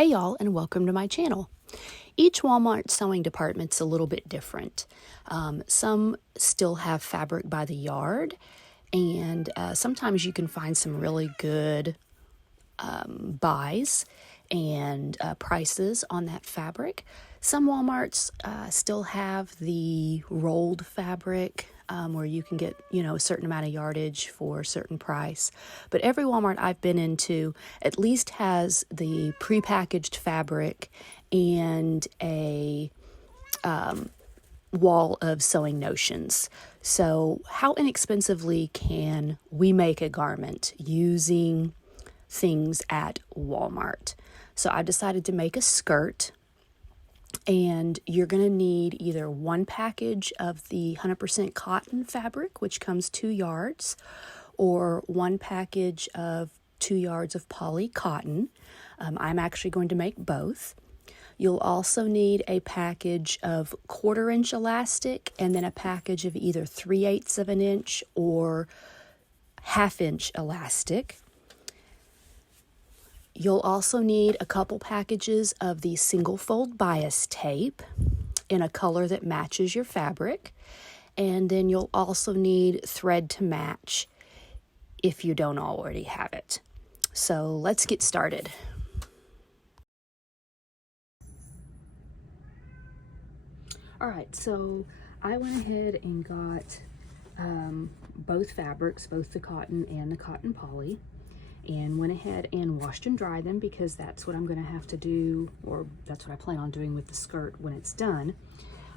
Hey y'all, and welcome to my channel. Each Walmart sewing department's a little bit different. Some still have fabric by the yard, and sometimes you can find some really good buys and prices on that fabric. Some Walmarts still have the rolled fabric where you can get, a certain amount of yardage for a certain price. But every Walmart I've been into at least has the prepackaged fabric and a wall of sewing notions. So how inexpensively can we make a garment using things at Walmart? So I decided to make a skirt, and you're going to need either one package of the 100% cotton fabric, which comes 2 yards, or one package of 2 yards of poly cotton. I'm actually going to make both. You'll also need a package of 1/4 inch elastic, and then a package of either 3/8 of an inch or 1/2 inch elastic. You'll also need a couple packages of the single fold bias tape in a color that matches your fabric. And then you'll also need thread to match if you don't already have it. So let's get started. All right, so I went ahead and got both fabrics, both the cotton and the cotton poly, and went ahead and washed and dried them because that's what I'm going to have to do, or that's what I plan on doing with the skirt when it's done.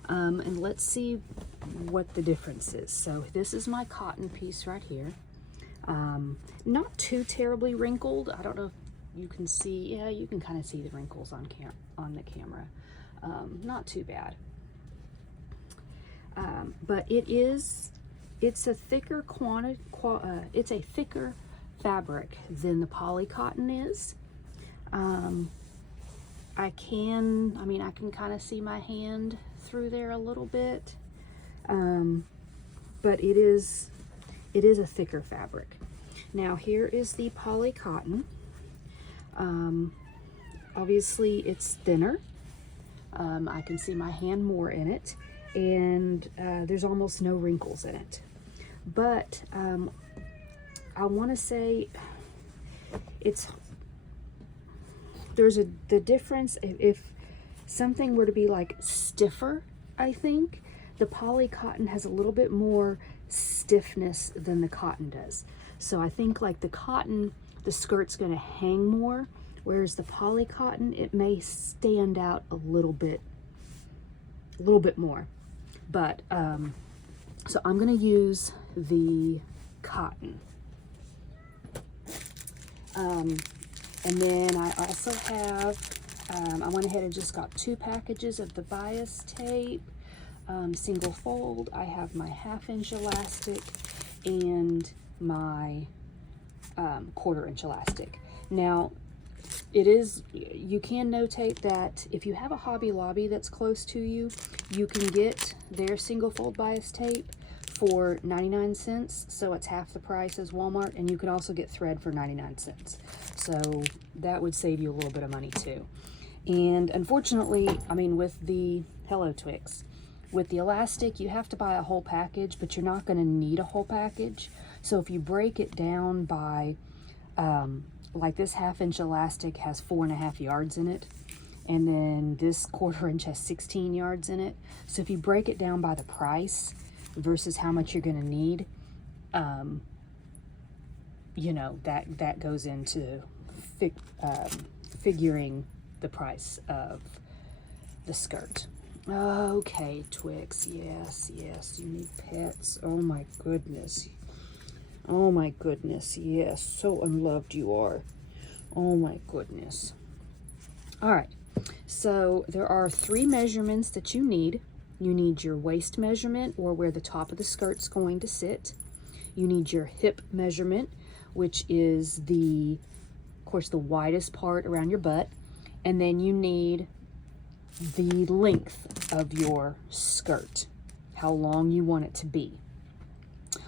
And let's see what the difference is. So this is my cotton piece right here. Not too terribly wrinkled. I don't know if you can see. Yeah, you can kind of see the wrinkles on the camera. Not too bad. But it's a thicker it's a thicker fabric than the poly cotton is. I can kind of see my hand through there a little bit, but it is a thicker fabric. Now here is the poly cotton. Obviously it's thinner. I can see my hand more in it, and there's almost no wrinkles in it. But I want to say the difference. If something were to be like stiffer, I think the poly cotton has a little bit more stiffness than the cotton does. So I think like the skirt's going to hang more, whereas the poly cotton, it may stand out a little bit more. But so I'm going to use the cotton. And then I also have, I went ahead and just got 2 packages of the bias tape, single fold. I have my 1/2 inch elastic and my 1/4 inch elastic. Now, you can notate that if you have a Hobby Lobby that's close to you, you can get their single fold bias tape for 99 cents, so it's half the price as Walmart, and you can also get thread for 99 cents. So that would save you a little bit of money too. And unfortunately, with the Hello Twix, with the elastic, you have to buy a whole package, but you're not going to need a whole package. So if you break it down by, like this 1/2 inch elastic has 4.5 yards in it, and then this 1/4 inch has 16 yards in it. So if you break it down by the price versus how much you're going to need, that goes into figuring the price of the skirt. Okay, Twix, yes, you need pets. Oh my goodness, yes, so unloved you are. Oh my goodness. All right, so there are 3 measurements that you need. You need your waist measurement, or where the top of the skirt's going to sit. You need your hip measurement, which is of course, the widest part around your butt. And then you need the length of your skirt, how long you want it to be.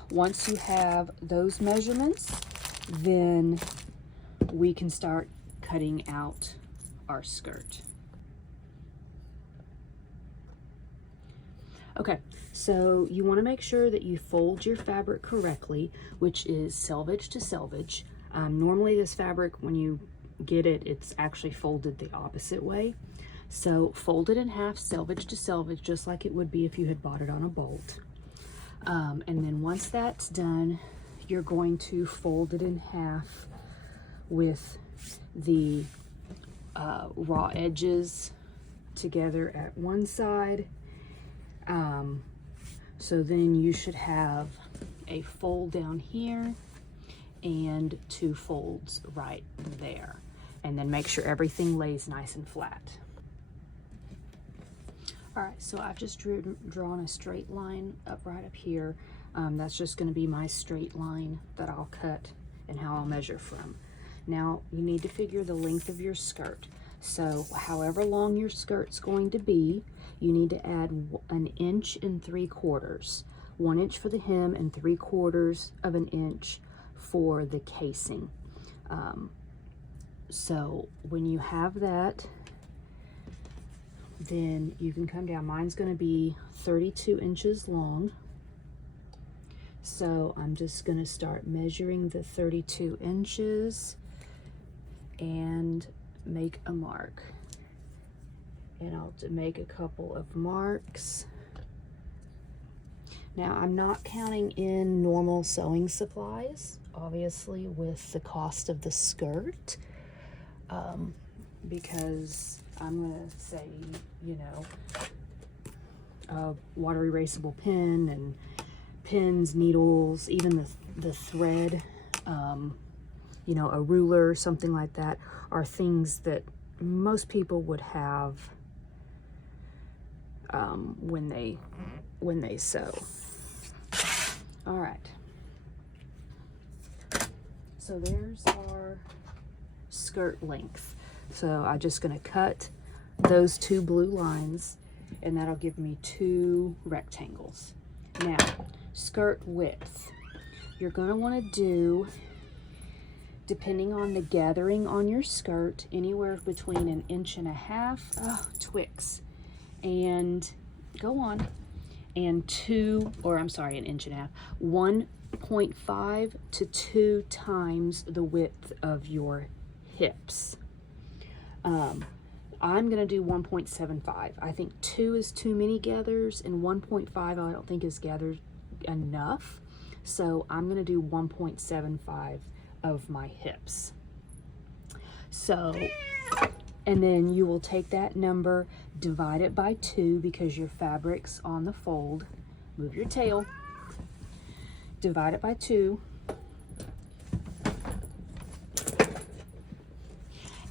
Once you have those measurements, then we can start cutting out our skirt. Okay, so you want to make sure that you fold your fabric correctly, which is selvage to selvage. Normally this fabric, when you get it, it's actually folded the opposite way. So fold it in half, selvage to selvage, just like it would be if you had bought it on a bolt. And then once that's done, you're going to fold it in half with the raw edges together at one side. So then you should have a fold down here and 2 folds right there. And then make sure everything lays nice and flat. All right, so I've just drawn a straight line right up here. That's just going to be my straight line that I'll cut and how I'll measure from. Now you need to figure the length of your skirt. So however long your skirt's going to be, you need to add 1 3/4 inches. 1 inch for the hem and 3/4 of an inch for the casing. So when you have that, then you can come down. Mine's going to be 32 inches long. So I'm just going to start measuring the 32 inches and make a mark. And I'll make a couple of marks. Now I'm not counting in normal sewing supplies, obviously, with the cost of the skirt, because I'm gonna say, you know, a water erasable pen and pins, needles, even the thread, you know, a ruler, something like that, are things that most people would have when they sew. All right. So there's our skirt length. So I'm just going to cut those 2 blue lines, and that'll give me 2 rectangles. Now, skirt width. You're going to want to do, depending on the gathering on your skirt, anywhere between 1.5 inches, Twix, and go on, and 1.5 inches, 1.5 to 2 times the width of your hips. I'm going to do 1.75. I think 2 is too many gathers, and 1.5 I don't think is gathered enough. So I'm going to do 1.75 of my hips. So, and then you will take that number, divide it by 2 because your fabric's on the fold. Move your tail. Divide it by 2.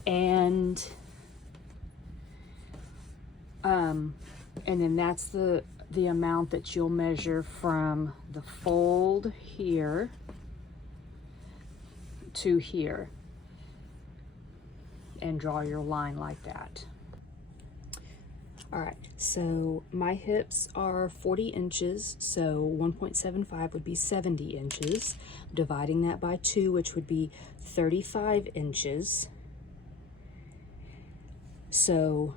And then that's the amount that you'll measure from the fold here to here, and draw your line like that. All right, so my hips are 40 inches, so 1.75 would be 70 inches. Dividing that by 2, which would be 35 inches. So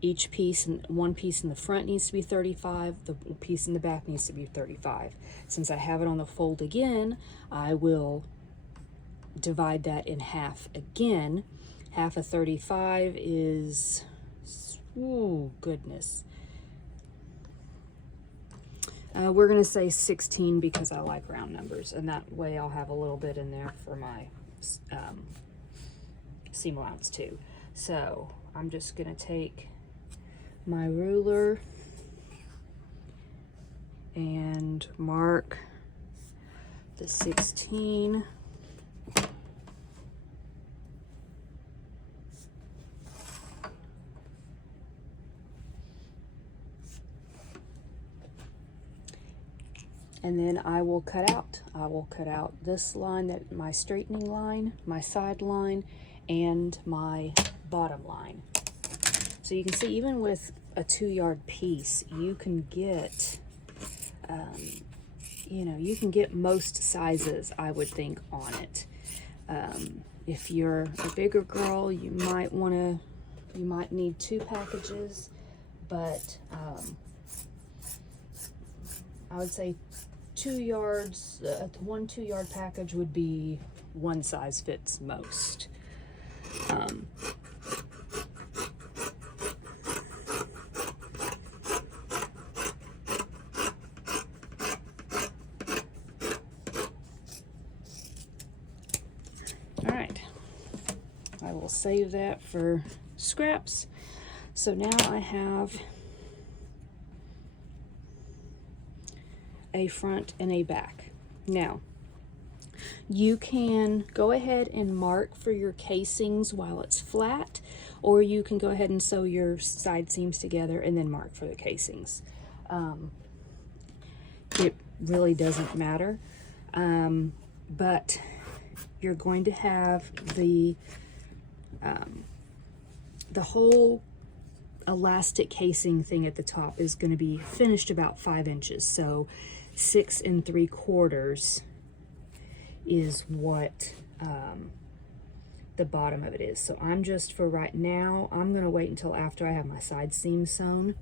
each piece, one piece in the front needs to be 35, the piece in the back needs to be 35. Since I have it on the fold again, I will divide that in half again. Half of 35 is, oh goodness, we're gonna say 16 because I like round numbers, and that way I'll have a little bit in there for my seam allowance too. So I'm just gonna take my ruler and mark the 16. And then I will cut out. I will cut out this line, that my straightening line, my side line, and my bottom line. So you can see, even with a 2-yard piece, you can get, you know, you can get most sizes, I would think, on it. If you're a bigger girl, you might need 2 packages, but I would say 2 yards, 1 2-yard package would be one size fits most. All right, I will save that for scraps. So now I have a front and a back. Now, you can go ahead and mark for your casings while it's flat, or you can go ahead and sew your side seams together and then mark for the casings. It really doesn't matter, but you're going to have the whole elastic casing thing at the top is going to be finished about 5 inches. So 6 3/4 is what the bottom of it is. So I'm just, for right now, I'm going to wait until after I have my side seam sewn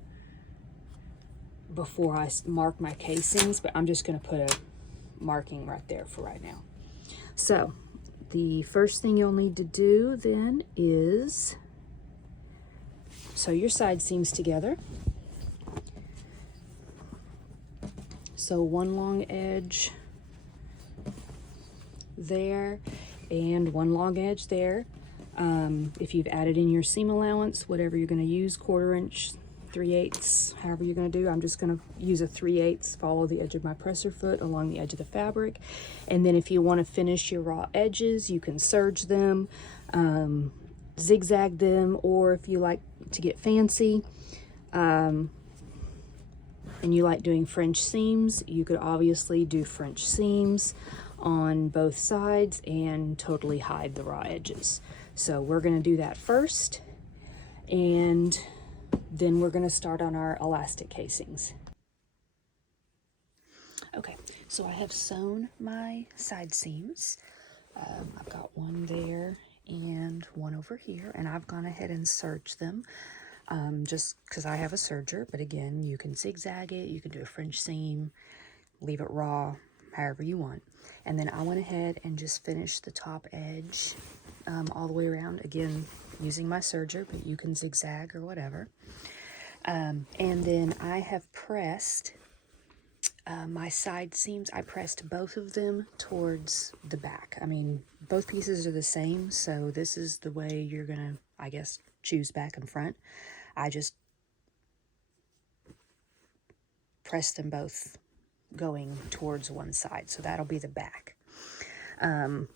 before I mark my casings, but I'm just going to put a marking right there for right now. So the first thing you'll need to do then is sew your side seams together. So one long edge there and one long edge there. If you've added in your seam allowance, whatever you're going to use, 1/4 inch, 3/8, however you're going to do, I'm just going to use a 3/8, follow the edge of my presser foot along the edge of the fabric. And then if you want to finish your raw edges, you can serge them, zigzag them, or if you like to get fancy and you like doing French seams, you could obviously do French seams on both sides and totally hide the raw edges. So we're going to do that first, and then we're going to start on our elastic casings. Okay, so I have sewn my side seams. I've got one there and one over here, and I've gone ahead and serged them just because I have a serger. But again, you can zigzag it, you can do a French seam, leave it raw, however you want. And then I went ahead and just finished the top edge all the way around, again using my serger, but you can zigzag or whatever. And then I have pressed my side seams. I pressed both of them towards the back. I mean, both pieces are the same, so this is the way you're gonna, I guess, choose back and front. I just press them both going towards one side, so that'll be the back. And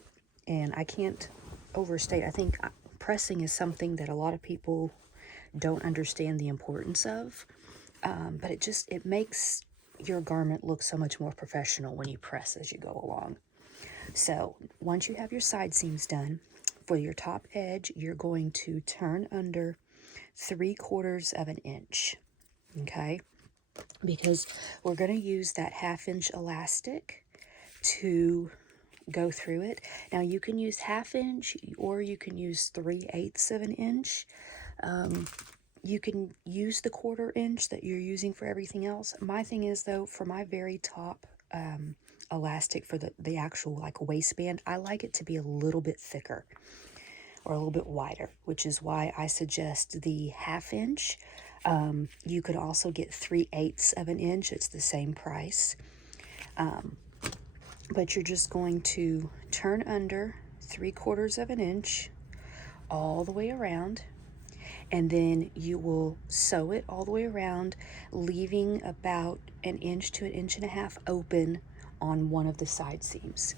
I can't overstate, I think pressing is something that a lot of people don't understand the importance of, but it makes your garment look so much more professional when you press as you go along. So once you have your side seams done, for your top edge, you're going to turn under 3/4 inch, okay? Because we're going to use that 1/2 inch elastic to go through it. Now you can use 1/2 inch or you can use 3/8 inch. You can use the 1/4 inch that you're using for everything else. My thing is, though, for my very top elastic for the actual like waistband, I like it to be a little bit thicker or a little bit wider, which is why I suggest the 1/2 inch. You could also get 3/8 inch. It's the same price. But you're just going to turn under 3/4 inch all the way around, and then you will sew it all the way around, leaving about 1 inch to 1.5 inches open on one of the side seams.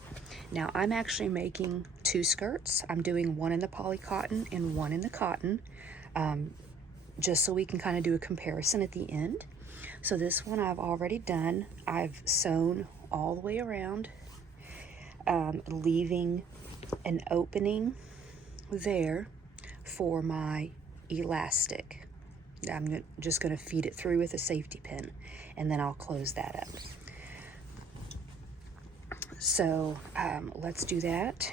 Now I'm actually making 2 skirts. I'm doing one in the poly cotton and one in the cotton, just so we can kind of do a comparison at the end. So this one I've already done. I've sewn all the way around, leaving an opening there for my elastic. I'm just going to feed it through with a safety pin, and then I'll close that up. So let's do that.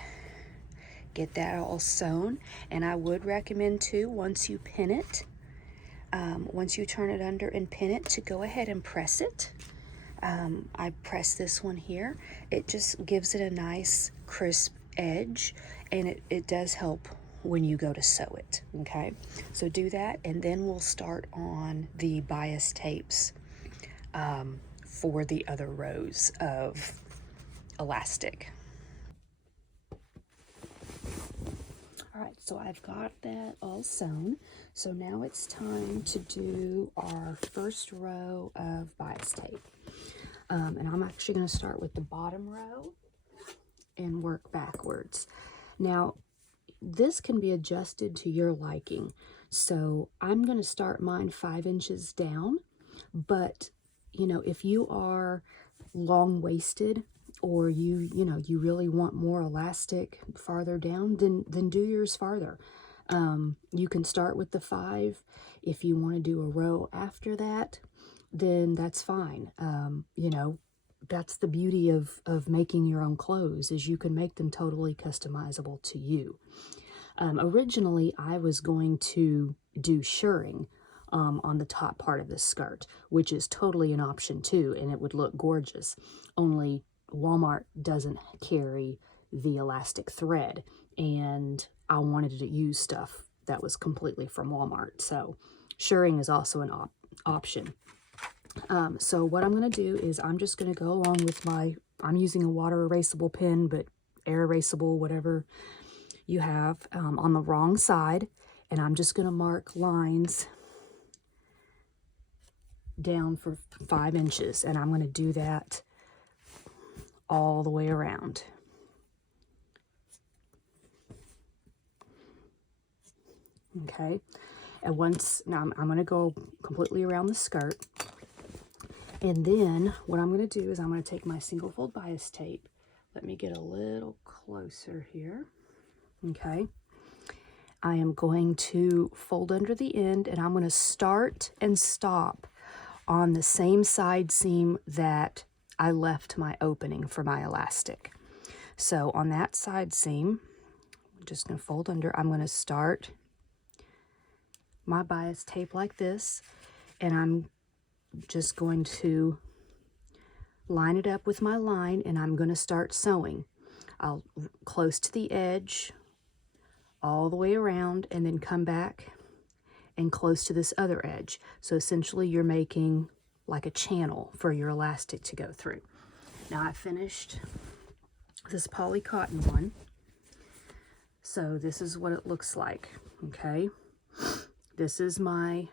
get that all sewn. And I would recommend too, once you pin it, once you turn it under and pin it, to go ahead and press it. I press this one here. It just gives it a nice crisp edge, and it does help when you go to sew it. Okay, so do that, and then we'll start on the bias tapes for the other rows of elastic. All right, so I've got that all sewn. So now it's time to do our first row of bias tape. And I'm actually going to start with the bottom row and work backwards. Now, this can be adjusted to your liking. So I'm going to start mine 5 inches down, but you know, if you are long-waisted, or you really want more elastic farther down, then do yours farther. You can start with the 5. If you want to do a row after that, then that's fine. You know, that's the beauty of making your own clothes, is you can make them totally customizable to you. Originally, I was going to do shirring on the top part of the skirt, which is totally an option too, and it would look gorgeous. Only Walmart doesn't carry the elastic thread, and I wanted to use stuff that was completely from Walmart, so shirring is also an option. So what I'm going to do is I'm just going to go along with I'm using a water erasable pen, but air erasable, whatever you have, on the wrong side, and I'm just going to mark lines down for 5 inches, and I'm going to do that all the way around. Okay, and now I'm going to go completely around the skirt, and then what I'm going to do is I'm going to take my single fold bias tape. Let me get a little closer here. Okay, I am going to fold under the end, and I'm going to start and stop on the same side seam that I left my opening for my elastic. So on that side seam, I'm just going to fold under. I'm going to start my bias tape like this, and I'm just going to line it up with my line, and I'm going to start sewing. I'll close to the edge all the way around, and then come back and close to this other edge. So essentially you're making like a channel for your elastic to go through. Now I finished this poly cotton one. So this is what it looks like, okay? This is my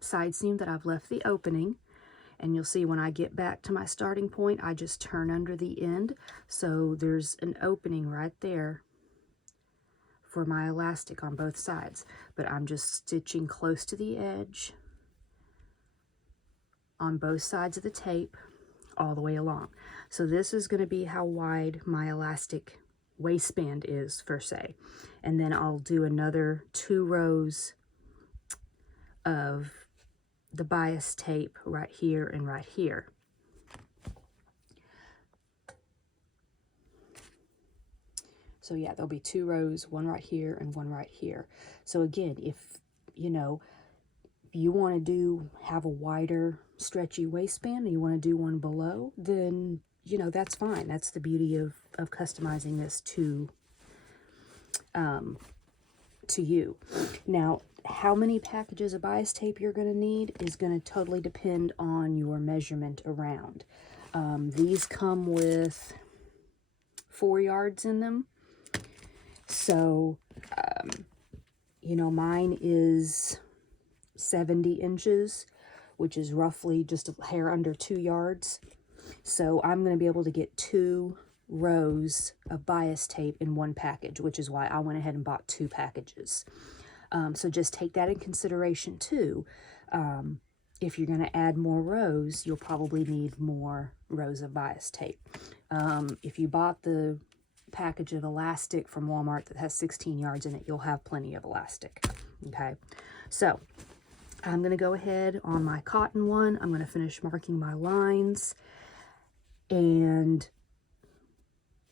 side seam that I've left the opening, and you'll see when I get back to my starting point, I just turn under the end. So there's an opening right there for my elastic on both sides, but I'm just stitching close to the edge on both sides of the tape all the way along. So this is going to be how wide my elastic waistband is, per se, and then I'll do another 2 rows of the bias tape right here and right here. So yeah, there'll be 2 rows, one right here and one right here. So again, if you want to have a wider stretchy waistband and you want to do one below, then that's fine. That's the beauty of customizing this to you. Now, how many packages of bias tape you're going to need is going to totally depend on your measurement around. These come with 4 yards in them. So, mine is 70 inches, which is roughly just a hair under 2 yards. So I'm going to be able to get 2 rows of bias tape in one package, which is why I went ahead and bought 2 packages. So just take that in consideration too. If you're going to add more rows, you'll probably need more rows of bias tape. If you bought the package of elastic from Walmart that has 16 yards in it, you'll have plenty of elastic. Okay, so I'm going to go ahead on my cotton one. I'm going to finish marking my lines and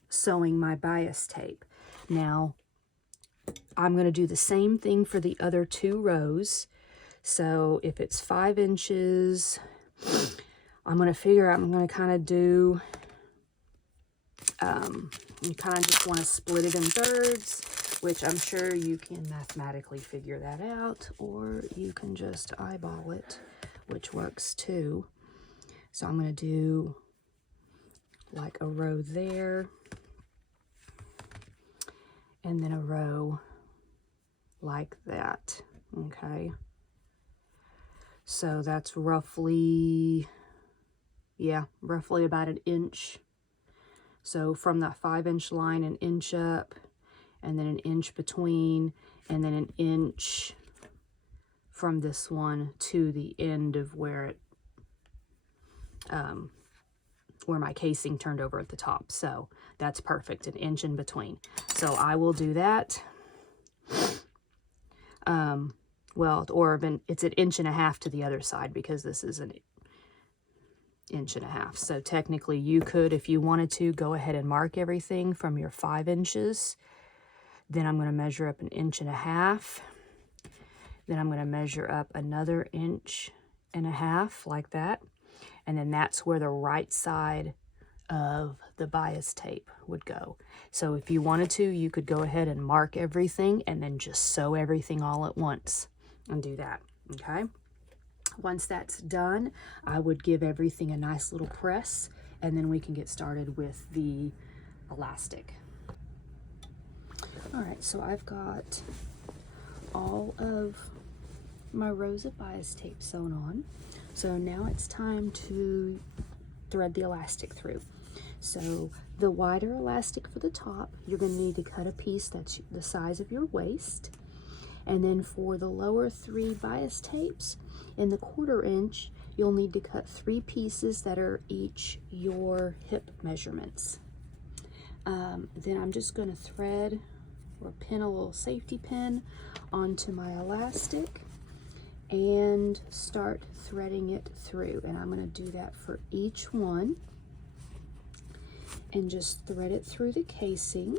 sewing my bias tape. Now, I'm going to do the same thing for the other 2 rows. So if it's 5 inches, I'm going to figure out, I'm going to kind of do, you kind of just want to split it in thirds, which I'm sure you can mathematically figure that out, or you can just eyeball it, which works too. So I'm going to do like a row there, and then a row like that, okay? So that's roughly, yeah, roughly about an inch. So from that 5-inch line, an inch up, and then an inch between, and then an inch from this one to the end of where it, where my casing turned over at the top. So that's perfect, an inch in between. So I will do that. Well, or it's an inch and a half to the other side, because this is an inch and a half. So technically you could, if you wanted to, go ahead and mark everything from your 5 inches. Then I'm going to measure up an inch and a half. Then I'm going to measure up another inch and a half like that. And then that's where the right side of the bias tape would go. So if you wanted to, you could go ahead and mark everything and then just sew everything all at once and do that, okay? Once that's done, I would give everything a nice little press, and then we can get started with the elastic. All right, so I've got all of my rows of bias tape sewn on. So now it's time to thread the elastic through. So the wider elastic for the top, you're going to need to cut a piece that's the size of your waist. And then for the lower 3 bias tapes, in the 1/4 inch, you'll need to cut 3 pieces that are each your hip measurements. Then I'm just going to thread or pin a little safety pin onto my elastic and start threading it through. And I'm going to do that for each one and just thread it through the casing.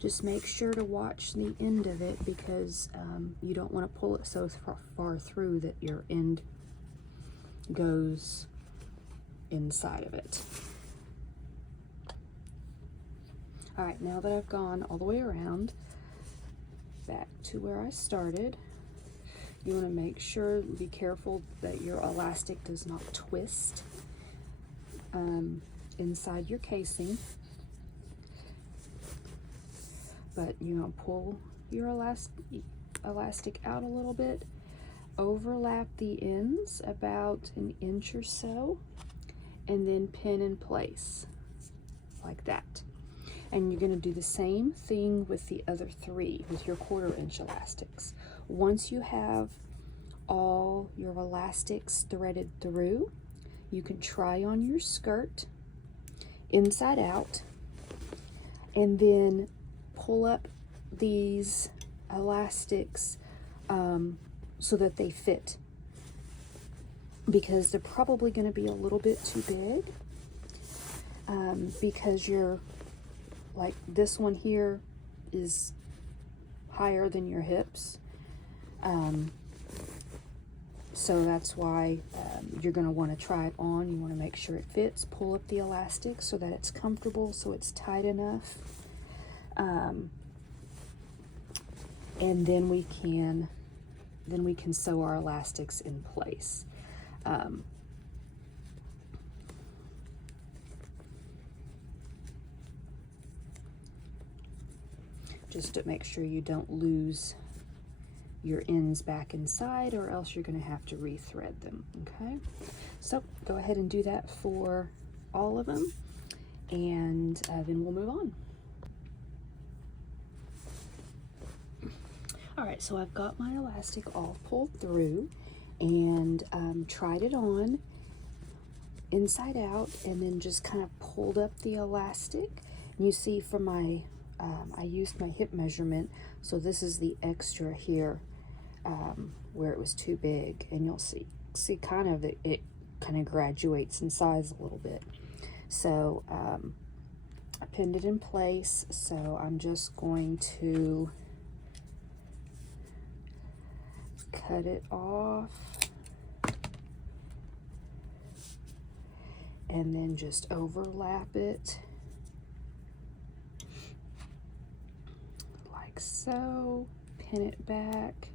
Just make sure to watch the end of it, because you don't want to pull it so far through that your end goes inside of it. All right, now that I've gone all the way around back to where I started, you want to make sure, be careful that your elastic does not twist inside your casing. But you know, pull your elastic out a little bit, overlap the ends about an inch or so, and then pin in place like that. And you're going to do the same thing with the other 3 with your 1/4 inch elastics. Once you have all your elastics threaded through, you can try on your skirt inside out, and then pull up these elastics so that they fit, because they're probably going to be a little bit too big, because you're like, this one here is higher than your hips, so that's why you're going to want to try it on. You want to make sure it fits. Pull up the elastic so that it's comfortable, so it's tight enough. And then we can sew our elastics in place. Just to make sure you don't lose your ends back inside, or else you're going to have to rethread them, okay? So go ahead and do that for all of them, and then we'll move on. All right, so I've got my elastic all pulled through, and tried it on inside out, and then just kind of pulled up the elastic. And you see from my, I used my hip measurement, so this is the extra here where it was too big, and you'll see kind of it kind of graduates in size a little bit. So I pinned it in place, so I'm just going to cut it off and then just overlap it like so, pin it back,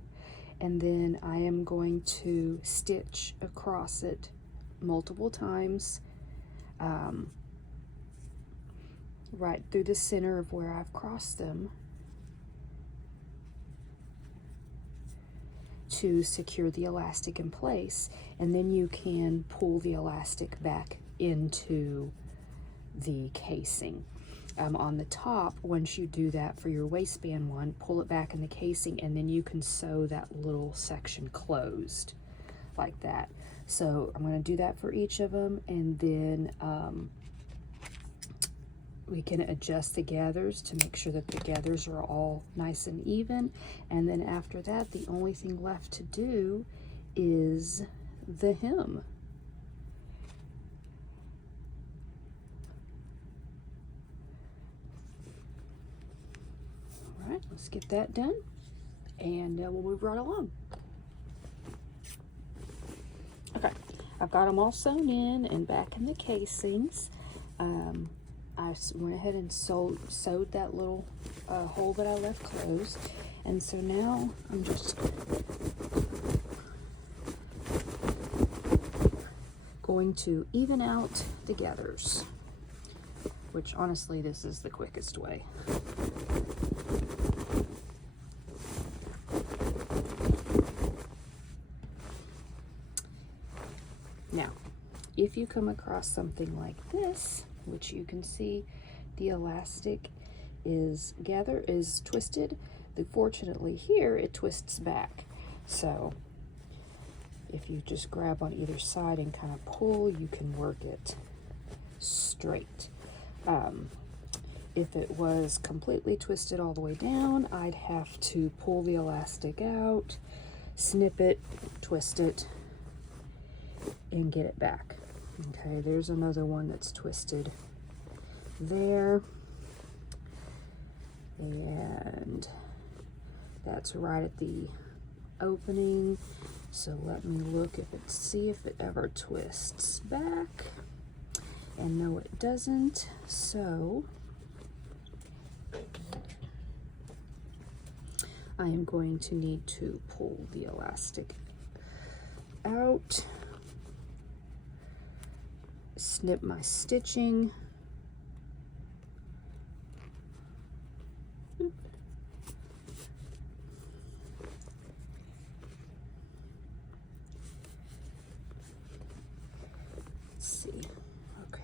and then I am going to stitch across it multiple times, right through the center of where I've crossed them, to secure the elastic in place, and then you can pull the elastic back into the casing. On the top, once you do that for your waistband one, pull it back in the casing, and then you can sew that little section closed like that. So I'm going to do that for each of them, and then we can adjust the gathers to make sure that the gathers are all nice and even. And then after that, the only thing left to do is the hem. All right, let's get that done, and we'll move right along. Okay, I've got them all sewn in and back in the casings. I went ahead and sewed that little hole that I left closed, and so now I'm just going to even out the gathers, which honestly this is the quickest way. Now, if you come across something like this, which you can see the elastic is twisted, fortunately here it twists back. So if you just grab on either side and kind of pull, you can work it straight. If it was completely twisted all the way down, I'd have to pull the elastic out, snip it, twist it, and get it back. Okay, there's another one that's twisted there, and that's right at the opening. So let me look see if it ever twists back, and no, it doesn't. So I am going to need to pull the elastic out, snip my stitching, let's see, okay,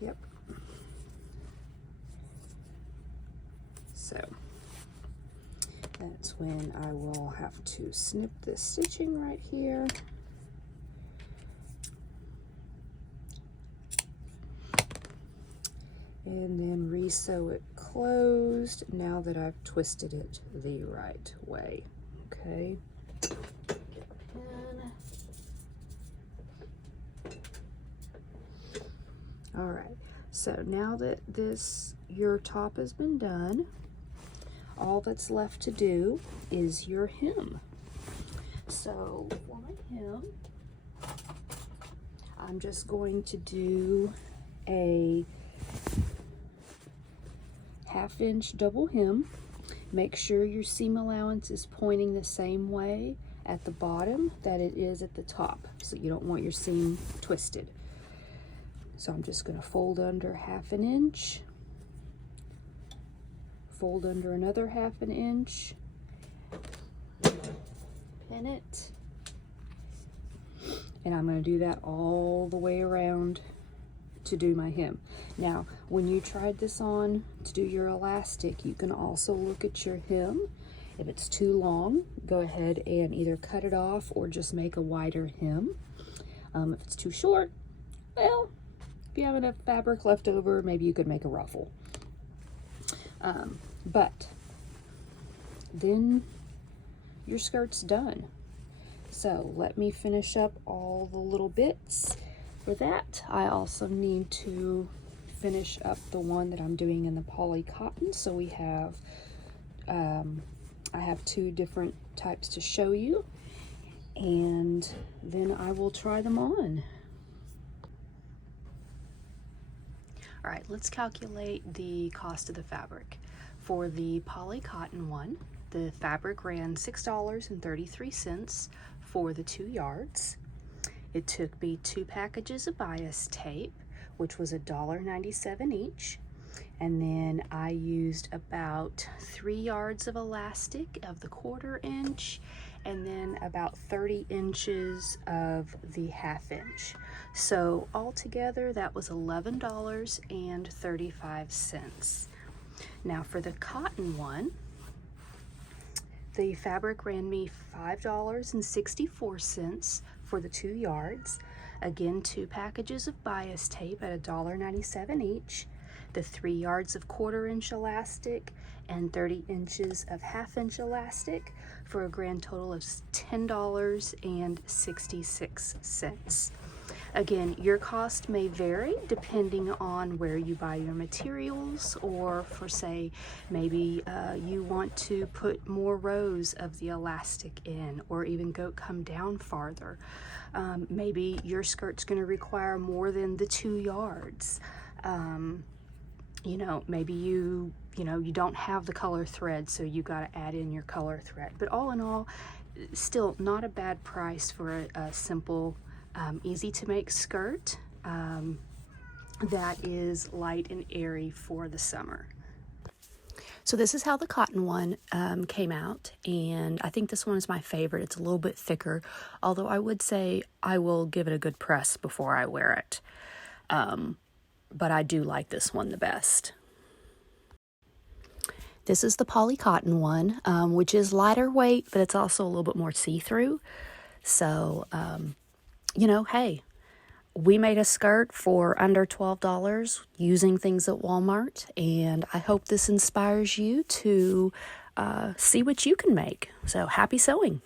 yep, so that's when I will have to snip the stitching right here. And then re-sew it closed now that I've twisted it the right way. Okay. All right. So now that your top has been done, all that's left to do is your hem. So for my hem, I'm just going to do a 1/2 inch double hem. Make sure your seam allowance is pointing the same way at the bottom that it is at the top, so you don't want your seam twisted. So I'm just going to fold under 1/2 inch, fold under another 1/2 inch, pin it, and I'm going to do that all the way around to do my hem. Now, when you tried this on to do your elastic, you can also look at your hem. If it's too long, go ahead and either cut it off or just make a wider hem. If it's too short, well, if you have enough fabric left over, maybe you could make a ruffle. But then your skirt's done. So let me finish up all the little bits. For that, I also need to finish up the one that I'm doing in the poly cotton. So we have, I have 2 different types to show you, and then I will try them on. All right, let's calculate the cost of the fabric. For the poly cotton one, the fabric ran $6.33 for the 2 yards. It took me 2 packages of bias tape, which was $1.97 each. And then I used about 3 yards of elastic of the 1/4 inch, and then about 30 inches of the 1/2 inch. So altogether that was $11.35. Now for the cotton one, the fabric ran me $5.64 for the 2 yards. Again, 2 packages of bias tape at $1.97 each, the 3 yards of 1/4 inch elastic, and 30 inches of 1/2 inch elastic, for a grand total of $10.66. Again, your cost may vary depending on where you buy your materials, or for say, maybe you want to put more rows of the elastic in, or even come down farther. Maybe your skirt's going to require more than the 2 yards. You know, maybe you don't have the color thread, so you got to add in your color thread. But all in all, still not a bad price for a simple, easy to make skirt that is light and airy for the summer. So this is how the cotton one came out, and I think this one is my favorite. It's a little bit thicker, although I would say I will give it a good press before I wear it. But I do like this one the best. This is the poly cotton one, which is lighter weight, but it's also a little bit more see-through. So, you know, hey, we made a skirt for under $12 using things at Walmart, and I hope this inspires you to see what you can make. So happy sewing.